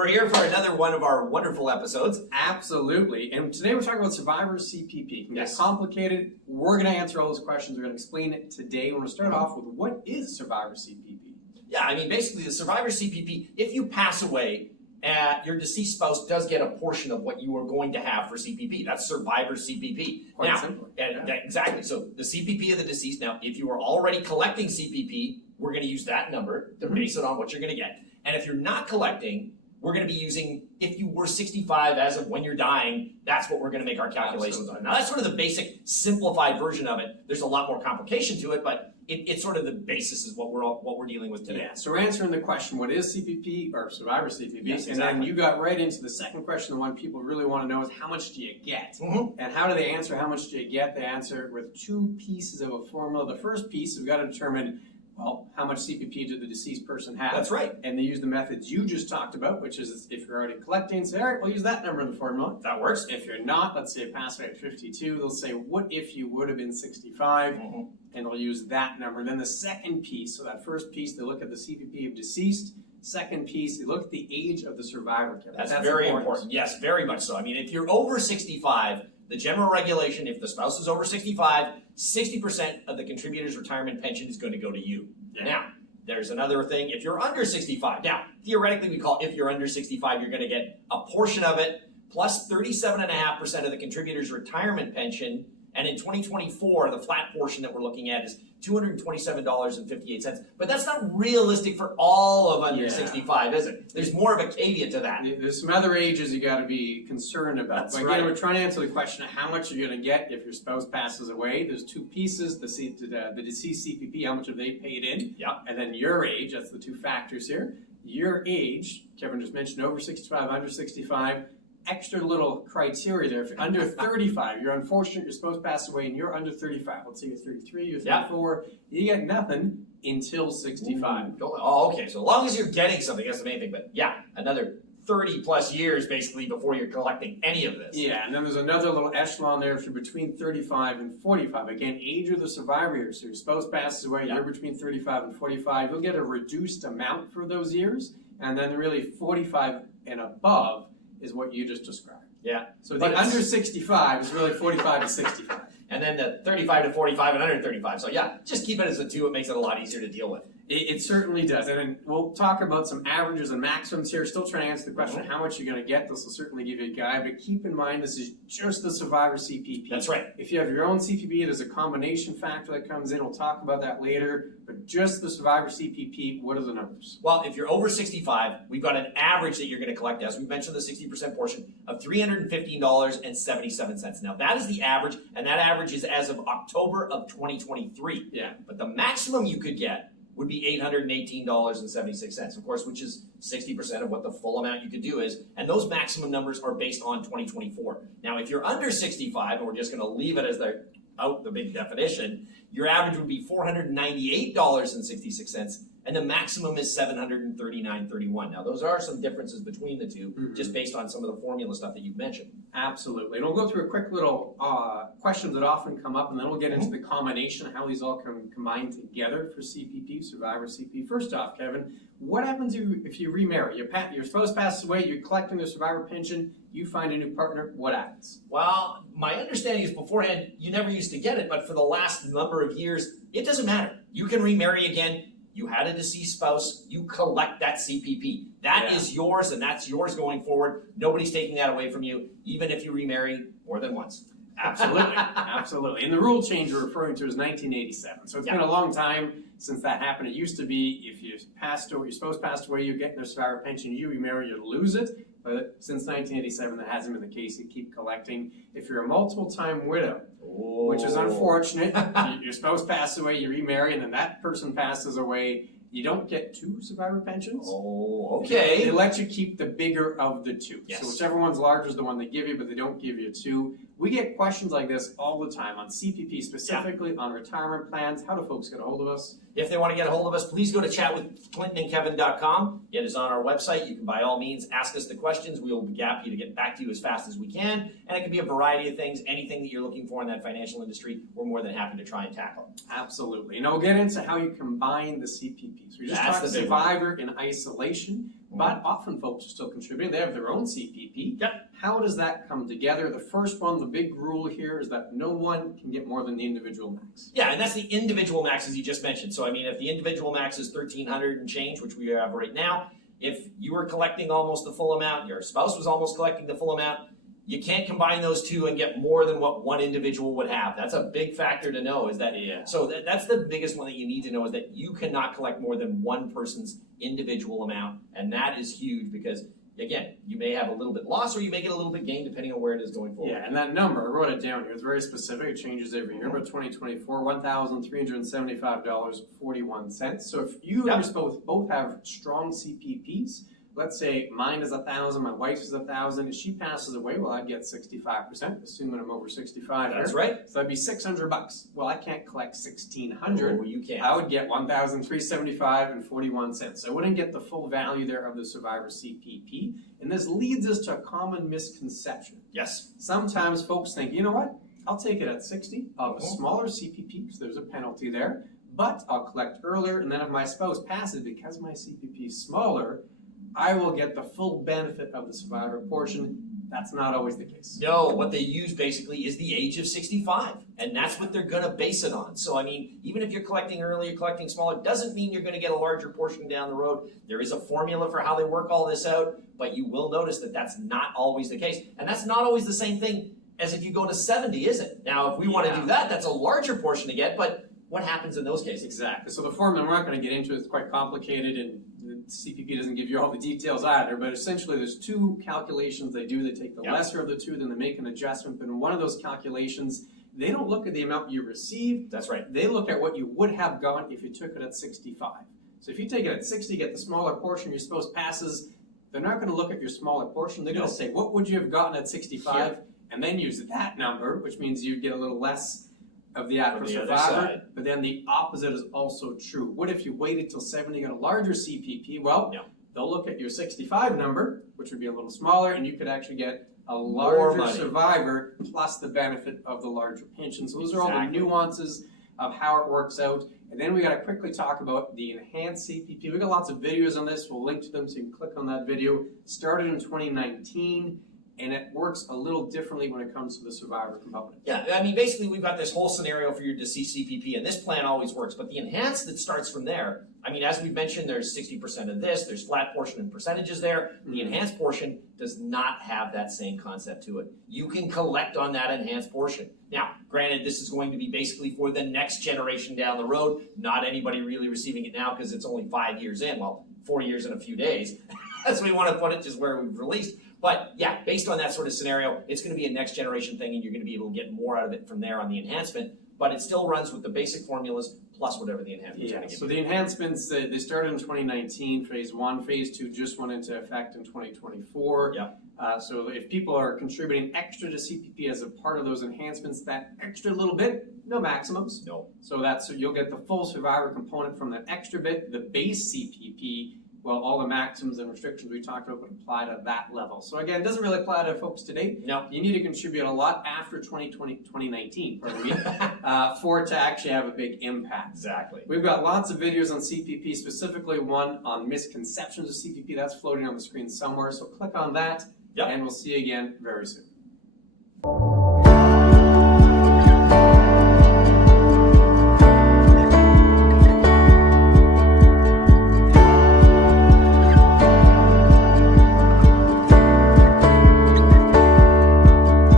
we're here for another one of our wonderful episodes. Absolutely. And today we're talking about Survivor CPP. It can get complicated. We're going to answer all those questions. We're going to explain it today. We're going to start off with what is Survivor CPP? Yeah, I mean, basically the Survivor CPP, if you pass away, your deceased spouse does get a portion of what you are going to have for CPP. That's Survivor CPP. Quite simply. Exactly. So the CPP of the deceased. Now, if you are already collecting CPP, we're going to use that number to base it on what you're going to get. And if you're not collecting, we're going to be using, if you were 65 as of when you're dying, that's what we're going to make our calculations on. Now, that's sort of the basic simplified version of it. There's a lot more complication to it, but it's sort of the basis is what we're dealing with today. Yeah, so we're answering the question, what is CPP or Survivor CPP? Yes, exactly. And then you got right into the second question, the one people really want to know is how much do you get? And how do they answer how much do you get? They answer with two pieces of a formula. The first piece, we've got to determine, well, how much CPP did the deceased person have? That's right. And they use the methods you just talked about, which is if you're already collecting, say, all right, we'll use that number in the formula. That works. If you're not, let's say you pass away at 52, they'll say, what if you would have been 65? And they'll use that number. Then the second piece, so that first piece, they look at the CPP of deceased. Second piece, they look at the age of the survivor. That's very important. Yes, very much so. I mean, if you're over 65, the general regulation, if the spouse is over 65, 60% of the contributor's retirement pension is going to go to you. Yeah. Now, there's another thing. If you're under 65, now, theoretically, we call if you're under 65, you're going to get a portion of it plus 37.5% of the contributor's retirement pension. And in 2024, the flat portion that we're looking at is $227.58. But that's not realistic for all of under 65, is it? There's more of a caveat to that. There's some other ages you got to be concerned about. That's but right. Again, we're trying to answer the question of how much you're going to get if your spouse passes away. There's two pieces, the deceased CPP, how much have they paid in? Yeah. And then your age, that's the two factors here. Your age, Kevin just mentioned over 65, under 65. Extra little criteria there. If you're under 35, you're unfortunate, your spouse passed away, and you're under 35. Let's say you're 33, you're 34, you get nothing until 65. Oh, okay. So as long as you're getting something, that's the main thing. But yeah, another 30 plus years basically before you're collecting any of this. Yeah, and then there's another little echelon there if you're between 35 and 45. Again, age of the survivor years. So your spouse passes away, you're between 35 and 45. You'll get a reduced amount for those years, and then really 45 and above is what you just described. Yeah. So the under 65 is really 45 to 65. And then the 35 to 45 and under 35. So yeah, just keep it as a 2. It makes it a lot easier to deal with. It certainly does. And we'll talk about some averages and maximums here. Still trying to answer the question of how much you're going to get. This will certainly give you a guide. But keep in mind, this is just the Survivor CPP. That's right. If you have your own CPP, there's a combination factor that comes in. We'll talk about that later. But just the Survivor CPP, what are the numbers? Well, if you're over 65, we've got an average that you're going to collect, as we mentioned, the 60% portion of $315.77. Now, that is the average, and that average is as of October of 2023. Yeah. But the maximum you could get would be $818.76, of course, which is 60% of what the full amount you could do is. And those maximum numbers are based on 2024. Now, if you're under 65, and we're just going to leave it as the big definition, your average would be $498.66, and the maximum is $739.31. Now, those are some differences between the two, just based on some of the formula stuff that you've mentioned. Absolutely. And we'll go through a quick little questions that often come up, and then we'll get into the combination of how these all can combine together for CPP, Survivor CPP. First off, Kevin, what happens if you remarry? Your spouse passes away, you're collecting the survivor pension, you find a new partner, what happens? Well, my understanding is beforehand, you never used to get it, but for the last number of years, it doesn't matter. You can remarry again. You had a deceased spouse, you collect that CPP. That is yours, and that's yours going forward. Nobody's taking that away from you, even if you remarry more than once. Absolutely, absolutely. And the rule change we're referring to is 1987. So it's been a long time since that happened. It used to be if you passed away, your spouse passed away, you get their survivor pension, you remarry, you lose it. But since 1987, that hasn't been the case. You keep collecting. If you're a multiple-time widow, which is unfortunate, your spouse passes away, you remarry, and then that person passes away, you don't get 2 survivor pensions. Oh, okay. They let you keep the bigger of the 2. Yes. So whichever one's larger is the one they give you, but they don't give you 2. We get questions like this all the time on CPP specifically, on retirement plans. How do folks get a hold of us? If they want to get a hold of us, please go to chatwithclintonandkevin.com. It is on our website. You can by all means ask us the questions. We will be happy to get back to you as fast as we can. And it can be a variety of things. Anything that you're looking for in that financial industry, we're more than happy to try and tackle. Absolutely. And we'll get into how you combine the CPPs. We just talked Survivor in isolation. but often folks are still contributing. They have their own CPP. Yep. How does that come together? The first one, the big rule here is that no one can get more than the individual max. Yeah, and that's the individual max as you just mentioned. So I mean, if the individual max is $1,300 and change, which we have right now, if you were collecting almost the full amount, your spouse was almost collecting the full amount, you can't combine those two and get more than what one individual would have. That's a big factor to know. Is that so? That's the biggest one that you need to know is that you cannot collect more than one person's individual amount, and that is huge because again, you may have a little bit loss or you may get a little bit gain depending on where it is going forward. Yeah, and that number, I wrote it down here, it's very specific, it changes every year, but 2024, $1,375.41. So if you and your spouse both have strong CPPs, let's say mine is 1,000, my wife's is 1,000, if she passes away, well, I'd get 65%, assuming I'm over 65 That's here. right. So that'd be $600. Well, I can't collect $1,600. Oh, you can't. I would get $1,375.41. So I wouldn't get the full value there of the Survivor CPP. And this leads us to a common misconception. Yes. Sometimes folks think, you know what? I'll take it at 60. I'll have a smaller CPP because there's a penalty there, but I'll collect earlier. And then if my spouse passes, because my CPP is smaller, I will get the full benefit of the survivor portion. That's not always the case. No, what they use basically is the age of 65, and that's what they're going to base it on. So, I mean, even if you're collecting early, you're collecting smaller, doesn't mean you're going to get a larger portion down the road. There is a formula for how they work all this out, but you will notice that that's not always the case. And that's not always the same thing as if you go to 70, is it? Now, if we want to do that, that's a larger portion to get, but what happens in those cases? Exactly. So the formula, we're not going to get into it, it's quite complicated, and the CPP doesn't give you all the details either, but essentially there's two calculations they do. They take the lesser of the two, then they make an adjustment, but in one of those calculations, they don't look at the amount you received. That's right. They look at what you would have gotten if you took it at 65. So if you take it at 60, get the smaller portion, your spouse passes, they're not going to look at your smaller portion. They're going to say, what would you have gotten at 65? And then use that number, which means you'd get a little less of the actual survivor, but then the opposite is also true. What if you waited till 70 and got a larger CPP? Well, they'll look at your 65 number, which would be a little smaller, and you could actually get a larger survivor plus the benefit of the larger pension. So those are all the nuances of how it works out. And then we got to quickly talk about the enhanced CPP. We got lots of videos on this. We'll link to them so you can click on that video. Started in 2019. And it works a little differently when it comes to the survivor component. Yeah, I mean, basically, we've got this whole scenario for your deceased CPP, and this plan always works. But the enhanced that starts from there, I mean, as we mentioned, there's 60% of this, there's flat portion and percentages there. The enhanced portion does not have that same concept to it. You can collect on that enhanced portion. Now, granted, this is going to be basically for the next generation down the road, not anybody really receiving it now because it's only 5 years in, well, 4 years in a few days, as we want to put it, just where we've released. But yeah, based on that sort of scenario, it's going to be a next generation thing and you're going to be able to get more out of it from there on the enhancement, but it still runs with the basic formulas plus whatever the enhancement is going to give you. So the enhancements, they started in 2019, phase 1, phase 2 just went into effect in 2024. So if people are contributing extra to CPP as a part of those enhancements, that extra little bit, no maximums. No. So you'll get the full survivor component from that extra bit, the base CPP. Well, all the maxims and restrictions we talked about would apply to that level. So again, it doesn't really apply to folks today. No. You need to contribute a lot after 2019, pardon me, for it to actually have a big impact. Exactly. We've got lots of videos on CPP, specifically one on misconceptions of CPP. That's floating on the screen somewhere, so click on that, and we'll see you again very soon.